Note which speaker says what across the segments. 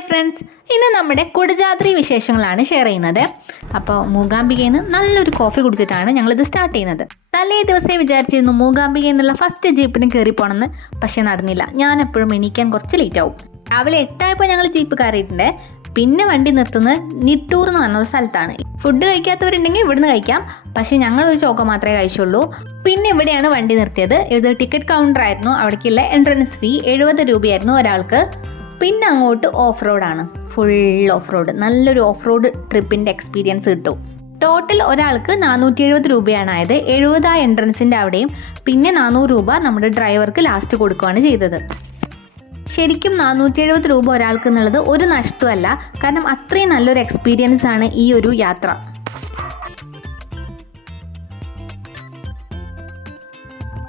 Speaker 1: Hi friends. ഇന്ന് നമ്മുടെ കുടജാത്രി വിശേഷങ്ങളാണ് ഷെയർ ചെയ്യുന്നത്. അപ്പോൾ മൂകാംബികയിൽ നിന്ന് നല്ലൊരു കോഫി കുടിച്ചിട്ടാണ് ഞങ്ങളിത് സ്റ്റാർട്ട് ചെയ്യുന്നത്. തലേ ദിവസമേ വിചാരിച്ചിരുന്നു മൂകാംബിക എന്നുള്ള ഫസ്റ്റ് ജീപ്പിന് കയറി പോകണമെന്ന് പക്ഷേ നടന്നില്ല. ഞാൻ എപ്പോഴും എണീക്കാൻ കുറച്ച് ലേറ്റ് ആവും രാവിലെ എട്ടായപ്പോൾ ഞങ്ങൾ ജീപ്പ് കയറിയിട്ടുണ്ട്. പിന്നെ വണ്ടി നിർത്തുന്നത് നിത്തൂർ എന്ന് പറഞ്ഞൊരു സ്ഥലത്താണ്. ഫുഡ് കഴിക്കാത്തവരുണ്ടെങ്കിൽ ഇവിടുന്ന് കഴിക്കാം. പക്ഷേ ഞങ്ങൾ ഒരു ചോക്ക മാത്രമേ കഴിച്ചുള്ളൂ. പിന്നെ ഇവിടെയാണ് വണ്ടി നിർത്തിയത്. ഇത് ടിക്കറ്റ് കൗണ്ടർ ആയിരുന്നു അവിടേക്കുള്ള എൻട്രൻസ് ഫീ എഴുപത് രൂപയായിരുന്നു ഒരാൾക്ക്. പിന്നെ അങ്ങോട്ട് ഓഫ് റോഡാണ് ഫുൾ ഓഫ് റോഡ് നല്ലൊരു ഓഫ് റോഡ് ട്രിപ്പിന്റെ എക്സ്പീരിയൻസ് കിട്ടും. ടോട്ടൽ ഒരാൾക്ക് നാനൂറ്റി എഴുപത് രൂപയാണ് ആയത്. എഴുപത് ആ എൻട്രൻസിന്റെ അവിടെയും പിന്നെ നാനൂറ് രൂപ നമ്മുടെ ഡ്രൈവർക്ക് ലാസ്റ്റ് കൊടുക്കുകയാണ് ചെയ്തത്. ശരിക്കും നാനൂറ്റി എഴുപത് രൂപ ഒരാൾക്ക് എന്നുള്ളത് ഒരു നഷ്ടമല്ല കാരണം അത്രയും നല്ലൊരു എക്സ്പീരിയൻസ് ആണ് ഈ ഒരു യാത്ര.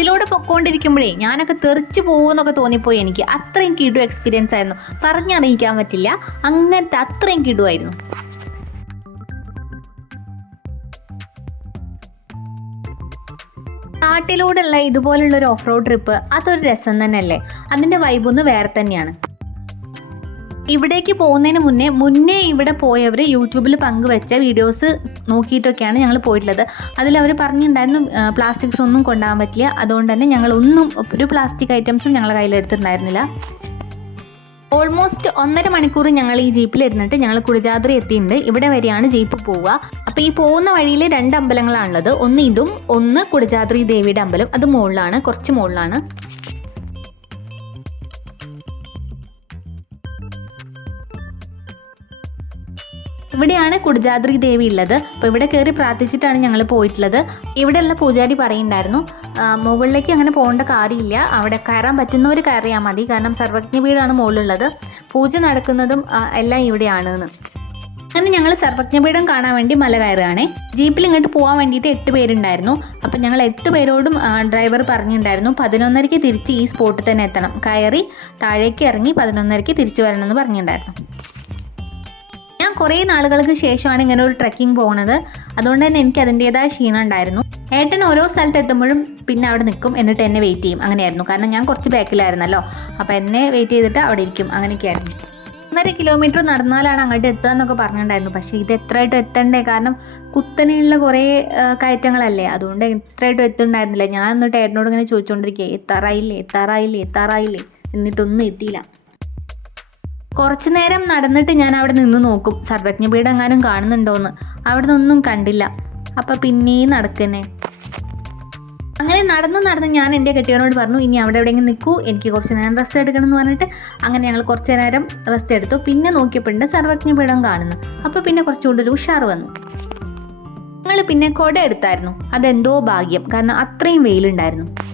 Speaker 1: ഇതിലൂടെ പൊക്കോണ്ടിരിക്കുമ്പോഴേ ഞാനൊക്കെ തെറിച്ചു പോകുമെന്നൊക്കെ തോന്നിപ്പോയി എനിക്ക്. അത്രയും കിടു എക്സ്പീരിയൻസ് ആയിരുന്നു. പറഞ്ഞറിയിക്കാൻ പറ്റില്ല. അങ്ങനത്തെ അത്രയും കിടുവായിരുന്നു. നാട്ടിലൂടെയുള്ള ഇതുപോലുള്ള ഒരു ഓഫ് റോഡ് ട്രിപ്പ് അതൊരു രസം തന്നെയല്ലേ? അതിന്റെ വൈബൊന്ന് വേറെ തന്നെയാണ്. ഇവിടേക്ക് പോകുന്നതിന് മുന്നേ മുന്നേ ഇവിടെ പോയവർ യൂട്യൂബിൽ പങ്കുവെച്ച വീഡിയോസ് നോക്കിയിട്ടൊക്കെയാണ് ഞങ്ങൾ പോയിട്ടുള്ളത്. അതിൽ അവർ പറഞ്ഞിട്ടുണ്ടായിരുന്നു പ്ലാസ്റ്റിക്സ് ഒന്നും കൊണ്ടുപോകാൻ പറ്റില്ല. അതുകൊണ്ട് തന്നെ ഞങ്ങൾ ഒന്നും ഒരു പ്ലാസ്റ്റിക് ഐറ്റംസും ഞങ്ങളുടെ കയ്യിലെടുത്തിട്ടുണ്ടായിരുന്നില്ല. ഓൾമോസ്റ്റ് ഒന്നര മണിക്കൂർ ഞങ്ങൾ ഈ ജീപ്പിൽ ഇരുന്നിട്ട് ഞങ്ങൾ കുടജാദ്രി എത്തിയിട്ടുണ്ട്. ഇവിടെ വരെയാണ് ജീപ്പ് പോവുക. അപ്പോൾ ഈ പോകുന്ന വഴിയിൽ രണ്ട് അമ്പലങ്ങളാണുള്ളത്. ഒന്ന് ഇതും ഒന്ന് കുടജാദ്രി ദേവിയുടെ അമ്പലം. അത് മുകളിലാണ് കുറച്ച് മുകളിലാണ് ഇവിടെയാണ് കുടജാദ്രി ദേവി ഉള്ളത്. അപ്പോൾ ഇവിടെ കയറി പ്രാർത്ഥിച്ചിട്ടാണ് ഞങ്ങൾ പോയിട്ടുള്ളത്. ഇവിടെയുള്ള പൂജാരി പറയുന്നുണ്ടായിരുന്നു മുകളിലേക്ക് അങ്ങനെ പോകേണ്ട കാര്യമില്ല. അവിടെ കയറാൻ പറ്റുന്നവർ കയറിയാൽ മതി. കാരണം സർവജ്ഞ വീടാണ് മുകളിലുള്ളത്. പൂജ നടക്കുന്നതും എല്ലാം ഇവിടെയാണ് എന്ന് അങ്ങനെ ഞങ്ങൾ സർവജ്ഞപീഠം കാണാൻ വേണ്ടി മല കയറുകയാണേ. ജീപ്പിൽ ഇങ്ങോട്ട് പോകാൻ വേണ്ടിയിട്ട് എട്ട് പേരുണ്ടായിരുന്നു. അപ്പം ഞങ്ങൾ എട്ട് പേരോടും ഡ്രൈവർ പറഞ്ഞിട്ടുണ്ടായിരുന്നു പതിനൊന്നരയ്ക്ക് തിരിച്ച് ഈ സ്പോട്ടിൽ തന്നെ എത്തണം. കയറി താഴേക്ക് ഇറങ്ങി പതിനൊന്നരയ്ക്ക് തിരിച്ചു വരണമെന്ന് പറഞ്ഞിട്ടുണ്ടായിരുന്നു. കുറേ നാളുകൾക്ക് ശേഷമാണ് ഇങ്ങനെ ഒരു ട്രക്കിംഗ് പോകുന്നത് അതുകൊണ്ട് തന്നെ എനിക്ക് അതിന്റെതായ ക്ഷീണം ഉണ്ടായിരുന്നു. ഏട്ടൻ ഓരോ സ്ഥലത്ത് എത്തുമ്പോഴും പിന്നെ അവിടെ നിൽക്കും എന്നിട്ട് എന്നെ വെയിറ്റ് ചെയ്യും. അങ്ങനെയായിരുന്നു. കാരണം ഞാൻ കുറച്ച് ബാക്കിലായിരുന്നല്ലോ. അപ്പോൾ എന്നെ വെയിറ്റ് ചെയ്തിട്ട് അവിടെ ഇരിക്കും. അങ്ങനെയൊക്കെയായിരുന്നു. ഒന്നര കിലോമീറ്റർ നടന്നാലാണ് അങ്ങോട്ട് എത്തുക എന്നൊക്കെ പറഞ്ഞിട്ടുണ്ടായിരുന്നു. പക്ഷേ ഇത് എത്രയായിട്ടും എത്തണ്ടേ? കാരണം കുത്തനെയുള്ള കുറേ കയറ്റങ്ങളല്ലേ? അതുകൊണ്ട് എത്രയായിട്ടും എത്തുണ്ടായിരുന്നില്ല ഞാൻ എന്നിട്ട് ഏട്ടനോട് ഇങ്ങനെ ചോദിച്ചുകൊണ്ടിരിക്കുക എത്താറായില്ലേ? എത്താറായില്ലേ? എത്താറായില്ലേ? എന്നിട്ടൊന്നും എത്തിയില്ല. കുറച്ചു നേരം നടന്നിട്ട് ഞാൻ അവിടെ നിന്ന് നോക്കും. സർവജ്ഞപീഠം എങ്ങാനും കാണുന്നുണ്ടോന്ന്. അവിടെ നിന്നൊന്നും കണ്ടില്ല. അപ്പം പിന്നെയും നടക്കുന്നേ. അങ്ങനെ നടന്ന് നടന്ന് ഞാൻ എന്റെ കെട്ടിയവനോട് പറഞ്ഞു ഇനി അവിടെ എവിടെയെങ്കിലും നിൽക്കൂ. എനിക്ക് കുറച്ച് നേരം റെസ്റ്റ് എടുക്കണം എന്ന് പറഞ്ഞിട്ട്. അങ്ങനെ ഞങ്ങൾ കുറച്ച് നേരം റെസ്റ്റ് എടുത്തു. പിന്നെ നോക്കിയപ്പോഴുണ്ട് സർവജ്ഞപീഠം കാണുന്നു. അപ്പോൾ പിന്നെ കുറച്ചുകൂടി ഒരു ഉഷാർ വന്നു. ഞങ്ങൾ പിന്നെ കൊട എടുത്തായിരുന്നു. അതെന്തോ ഭാഗ്യം. കാരണം അത്രയും വെയിലുണ്ടായിരുന്നു.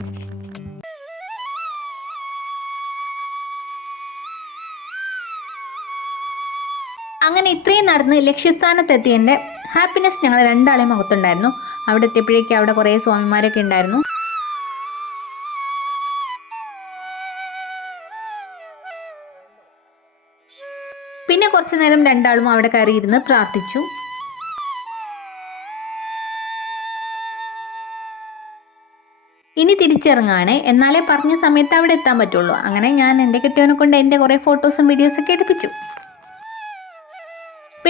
Speaker 1: അങ്ങനെ ഇത്രയും നടന്ന് ലക്ഷ്യസ്ഥാനത്തെത്തി എന്റെ ഹാപ്പിനെസ് ഞങ്ങൾ രണ്ടാളെയും മുഖത്തുണ്ടായിരുന്നു അവിടെ എത്തിയപ്പോഴേക്കും അവിടെ കുറേ സ്വാമിമാരൊക്കെ ഉണ്ടായിരുന്നു. പിന്നെ കുറച്ച് നേരം രണ്ടാളും അവിടെ കയറിയിരുന്ന് പ്രാർത്ഥിച്ചു. ഇനി തിരിച്ചിറങ്ങാണ്. എന്നാലേ പറഞ്ഞ സമയത്ത് അവിടെ എത്താൻ പറ്റുള്ളൂ. അങ്ങനെ ഞാൻ എന്റെ കെട്ടിയവനെ കൊണ്ട് എന്റെ കുറേ ഫോട്ടോസും വീഡിയോസൊക്കെ എടുപ്പിച്ചു.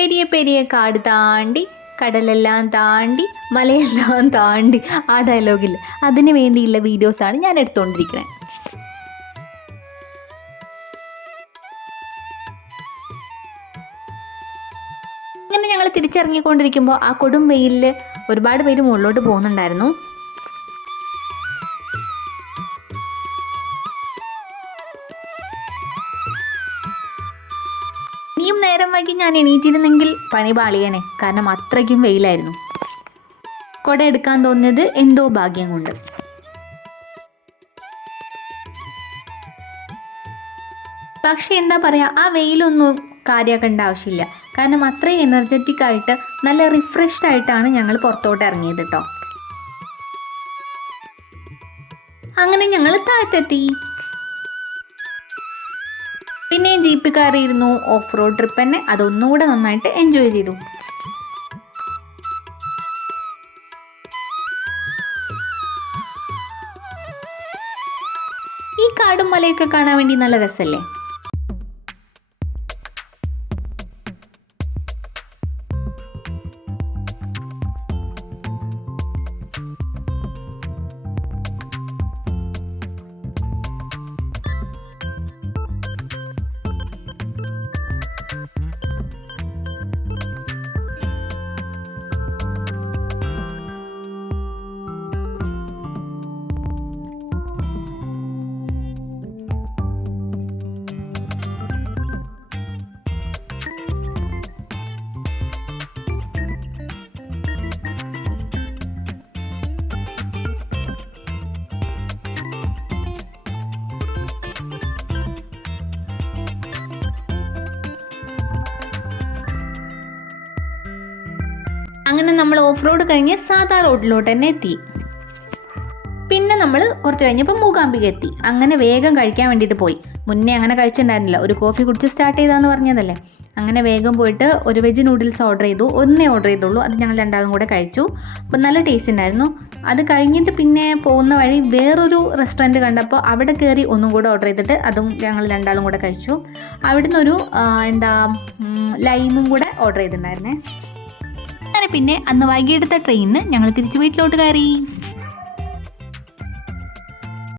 Speaker 1: പെരിയ പെരിയ കാട് താണ്ടി കടലെല്ലാം താണ്ടി മലയെല്ലാം താണ്ടി ആ ഡയലോഗിൽ അതിന് വേണ്ടിയുള്ള വീഡിയോസാണ് ഞാൻ എടുത്തുകൊണ്ടിരിക്കുന്നത് അങ്ങനെ ഞങ്ങൾ തിരിച്ചിറങ്ങിക്കൊണ്ടിരിക്കുമ്പോൾ ആ കൊടും വെയിലിൽ ഒരുപാട് പേര് മുകളിലോട്ട് പോകുന്നുണ്ടായിരുന്നു. ഇനിയും നേരം വൈകി ഞാൻ എണീറ്റിരുന്നെങ്കിൽ പണി പാളിയനെ. കാരണം അത്രയ്ക്കും വെയിലായിരുന്നു. കൊട എടുക്കാൻ തോന്നിയത് എന്തോ ഭാഗ്യം കൊണ്ട്. പക്ഷെ എന്താ പറയാ ആ വെയിലൊന്നും കാര്യമാക്കേണ്ട ആവശ്യമില്ല. കാരണം അത്രയും എനർജറ്റിക് ആയിട്ട് നല്ല റിഫ്രഷ്ഡ് ആയിട്ടാണ് ഞങ്ങൾ പുറത്തോട്ട് ഇറങ്ങിയത് കേട്ടോ അങ്ങനെ ഞങ്ങൾ താഴത്തെത്തി. പിന്നെ ജീപ്പ് കയറിയിരുന്നു ഓഫ് റോഡ് ട്രിപ്പ് തന്നെ അതൊന്നുകൂടെ നന്നായിട്ട് എൻജോയ് ചെയ്തു. ഈ കാടും മലയൊക്കെ കാണാൻ വേണ്ടി നല്ല രസമല്ലേ അങ്ങനെ നമ്മൾ ഓഫ് റോഡ് കഴിഞ്ഞ് സാധാ റോഡിലോട്ട് തന്നെ എത്തി. പിന്നെ നമ്മൾ കുറച്ച് കഴിഞ്ഞപ്പോൾ മൂകാംബിക എത്തി. അങ്ങനെ വേഗം കഴിക്കാൻ വേണ്ടിയിട്ട് പോയി. മുന്നേ അങ്ങനെ കഴിച്ചിട്ടുണ്ടായിരുന്നില്ല. ഒരു കോഫി കുടിച്ച് സ്റ്റാർട്ട് ചെയ്താന്ന് പറഞ്ഞതല്ലേ? അങ്ങനെ വേഗം പോയിട്ട് ഒരു വെജ് നൂഡിൽസ് ഓർഡർ ചെയ്തു. ഒന്നേ ഓർഡർ ചെയ്തുള്ളൂ. അത് ഞങ്ങൾ രണ്ടാളും കൂടെ കഴിച്ചു. അപ്പം നല്ല ടേസ്റ്റ് ഉണ്ടായിരുന്നു. അത് കഴിഞ്ഞിട്ട് പിന്നെ പോകുന്ന വഴി വേറൊരു റെസ്റ്റോറന്റ് കണ്ടപ്പോൾ അവിടെ കയറി ഒന്നും കൂടെ ഓർഡർ ചെയ്തിട്ട് അതും ഞങ്ങൾ രണ്ടാളും കൂടെ കഴിച്ചു. അവിടുന്ന് ഒരു എന്താ ലൈമും കൂടെ ഓർഡർ ചെയ്തിട്ടുണ്ടായിരുന്നേ. അങ്ങനെ പിന്നെ അന്ന് വൈകിട്ടത്തെ ട്രെയിനിന് ഞങ്ങൾ തിരിച്ച് വീട്ടിലോട്ട് കയറി.